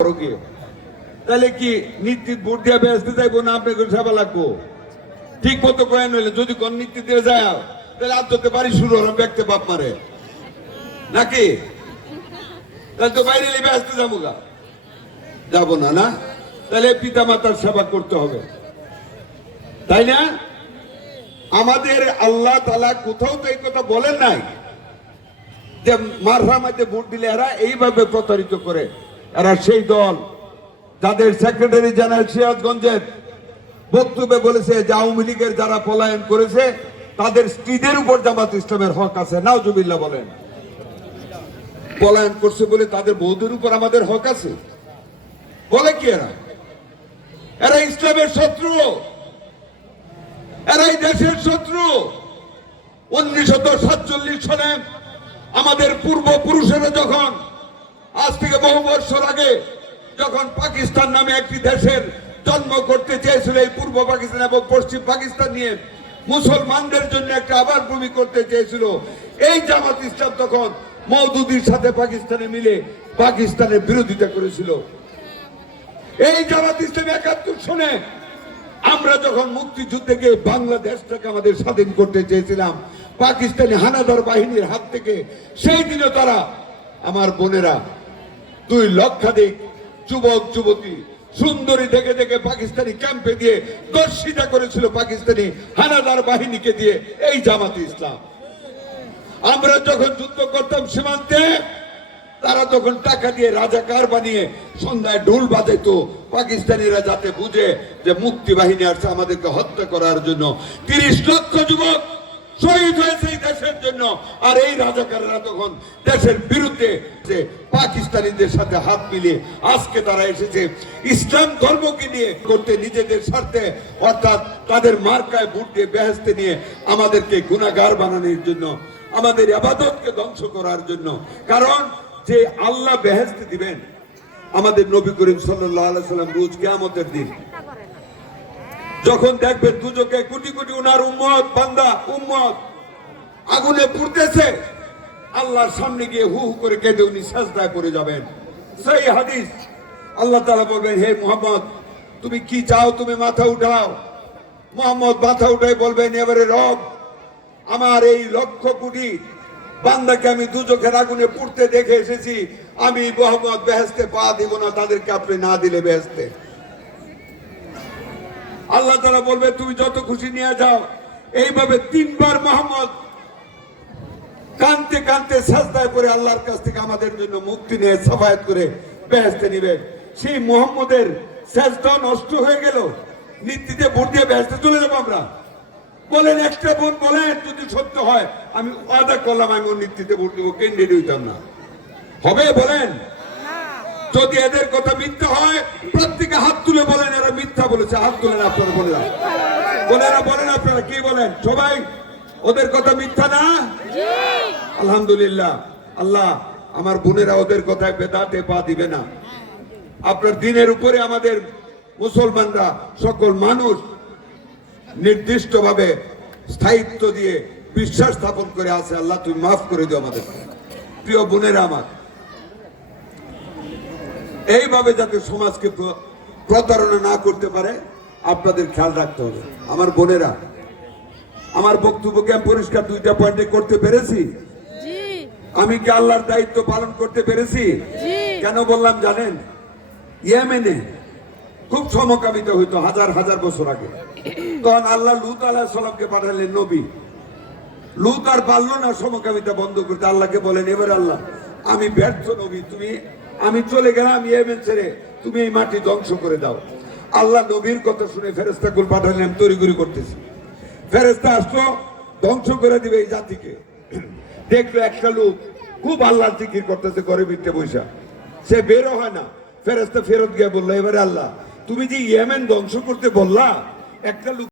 তাহলে কি নীতির ভোট দিয়ে বেসতে যাইবো না আপনাকে সেবা লাগবো? ঠিক মতো কয়েন হইলে যদি কোন নীতি দিয়ে যায় তাহলে আর তোতে বাড়ি শুরু হলো ব্যক্তি বাপ মারে নাকি? তাহলে তো বাইরে বেসতে যাবো গা, যাবো না। না তাহলে পিতা মাতার সেবা করতে হবে, তাই না? আমাদের আল্লাহ তাআলা কোথাও তো এই কথা বলেন নাই যে মারহামাতে ভোট দিলে এরা এইভাবে প্রতারিত করে। এরা সেই দল যাদের সেক্রেটারি জেনারেল সিরাজগঞ্জের বক্তব্যে বলেছে যে আওয়ামী লীগের যারা পলায়ন করেছে তাদের স্ত্রীদের উপর জামাত ইসলামের হক আছে। নাউজুবিল্লাহ বলেন। পলায়ন করছে বলে তাদের বউদের উপর আমাদের হক আছে বলে কি? এরা ইসলামের শত্রু, এরাই দেশের শত্রু। 1947 সালে আমাদের পূর্বপুরুষেরা যখন আজ থেকে বহু বছর আগে যখন পাকিস্তান নামে একটি দেশের জন্ম করতে চেয়েছিল, এই পূর্ব পাকিস্তান এবং পশ্চিম পাকিস্তান নিয়ে মুসলমানদের জন্য একটা আবার ভূমি করতে চেয়েছিল, এই জামাত ইসলাম তখন মওদুদির সাথে পাকিস্তানে মিলে পাকিস্তানের বিরোধিতা করেছিল। এই জামাত ইসলাম 71 সনে আমরা যখন মুক্তিযুদ্ধে গিয়ে বাংলাদেশটাকে আমাদের স্বাধীন করতে চেয়েছিলাম পাকিস্তানি হানাদার বাহিনীর হাত থেকে, সেই দিনে তারা আমার বোনেরা 2 লক্ষাধিক যুবক যুবতী সুন্দরী দেখে দেখে পাকিস্তানি ক্যাম্পে দিয়ে দর্শিতা করেছিল পাকিস্তানি হানাদার বাহিনীকে দিয়ে এই জামাত ইসলাম। আমরা যখন যুদ্ধ করতাম সীমান্তে, তারা তখন টাকা দিয়ে রাজাকার বানিয়ে সন্ধ্যায় ঢোল বাজাইতো পাকিস্তানিরা যাতে বুঝে যে মুক্তি বাহিনী আসছে আমাদেরকে হত্যা করার জন্য। 30 লক্ষ যুবক শহীদ হয়েছে এই দেশের জন্য। আর এই রাজাকাররা তখন দেশের বিরুদ্ধে পাকিস্তানিদের সাথে হাত মিলিয়ে আজকে তারা এসেছে ইসলাম ধর্মকে নিয়ে করতে, নিজেদের স্বার্থে, অর্থাৎ তাদের মার্কায় ভোট দিয়ে বেহেশতে নিয়ে আমাদেরকে গুনাহগার বানানোর জন্য, আমাদের ইবাদতকে ধ্বংস করার জন্য। কারণ যে আল্লাহ বেহেশতে দিবেন আমাদের নবী করিম সাল্লাল্লাহু আলাইহি সাল্লাম রোজ কিয়ামতের দিন যখন দেখবেন দুজকে কোটি কোটি ওনার উম্মত বান্দা উম্মত আগুনে পুড়তেছে, আল্লাহর সামনে গিয়ে হু হু করে কেঁদে উনি সাজদায় পড়ে যাবেন। সেই হাদিস। আল্লাহ তাআলা বলবেন, হে মুহাম্মদ তুমি কি চাও, তুমি মাথা উঠাও। মুহাম্মদ মাথা উঠাই বলবেন, এবারে রব আমার এই লক্ষ কোটি বান্দাকে আমি দুজকের আগুনে পুড়তে দেখে এসেছি, আমি মুহাম্মদ বেহেশতে পা দিব না তাদেরকে আপনি না দিলে বেহেশতে। আল্লাহ তাআলা বলবে তুমি যত খুশি নিয়ে যাও। এইভাবে 3 বার মুহাম্মদ কাঁদতে কাঁদতে সাজদায় পড়ে আল্লাহর কাছ থেকে আমাদের জন্য মুক্তি নিয়ে সাফায়াত করে বেহেশতে নিবেন। সেই মুহাম্মদের সাজদা নষ্ট হয়ে গেল, নীতিতে ভোট দিয়ে বেহেশতে চলে যাবো আমরা? বলেন একটা ভোট বলেন, যদি সত্য হয় আমি ওয়াদা করলাম আমি ওর নীতিতে ভোট দিব, ক্যান্ডিডেট হইতাম না। হবে? বলেন। যদি এদের কথা মিথ্যা হয় প্রত্যেকে হাত তুলে বলেন এরা মিথ্যা বলেছে। হাত তুলেন আপনারা, বলেন বোনেরা, বলেন আপনারা কি বলেন সবাই? ওদের কথা মিথ্যা না? আলহামদুলিল্লাহ। আল্লাহ আমার বোনেরা ওদের কথায় বেদাতে পা দিবে না। আপনার দিনের উপরে আমাদের মুসলমানরা সকল মানুষ নির্দিষ্টভাবে স্থায়িত্ব দিয়ে বিশ্বাস স্থাপন করে আছে। আল্লাহ তুমি মাফ করে দিও আমাদের। প্রিয় বোনেরা আমার, এইভাবে যাতে সমাজকে প্রতারণা না করতে পারে আপনাদের খেয়াল রাখতে হবে। আমার বোনেরা, আমার বক্তব্যকে আমি পরিষ্কার 2টা পয়েন্টে করতে পেরেছি? আমি কি আল্লাহর দায়িত্ব পালন করতে পেরেছি? কেন বললাম জানেন? ইয়েমেনে খুব সমকামিতা হইতো হাজার হাজার বছর আগে। তখন আল্লাহ লূত আলাইহিস সালামকে পাঠালেন নবী। লূত আর পারল না সমকামিতা বন্ধ করতে। আল্লাহকে বলেন, এবার আল্লাহ আমি ব্যর্থ নবী, তুমি আমি চলে গেলাম ইয়েমেন ছেড়ে, তুমি এই মাটি ধ্বংস করে দাও। আল্লাহ নবীর কথা শুনে ফেরেশতাকুল পাঠালেন, তড়িঘড়ি করতেছি। ফেরেশতা আসলো ধ্বংস করে দিবে এই জাতিকে। দেখলো একটা লোক খুব আল্লাহর জিকির করতেছে ঘরে ভিতরে বসা, সে বেরো হয় না। ফেরেশতা ফেরত গিয়ে বললো, এবারে আল্লাহ তুমি যে ইয়েমেন ধ্বংস করতে বললা, একটা লোক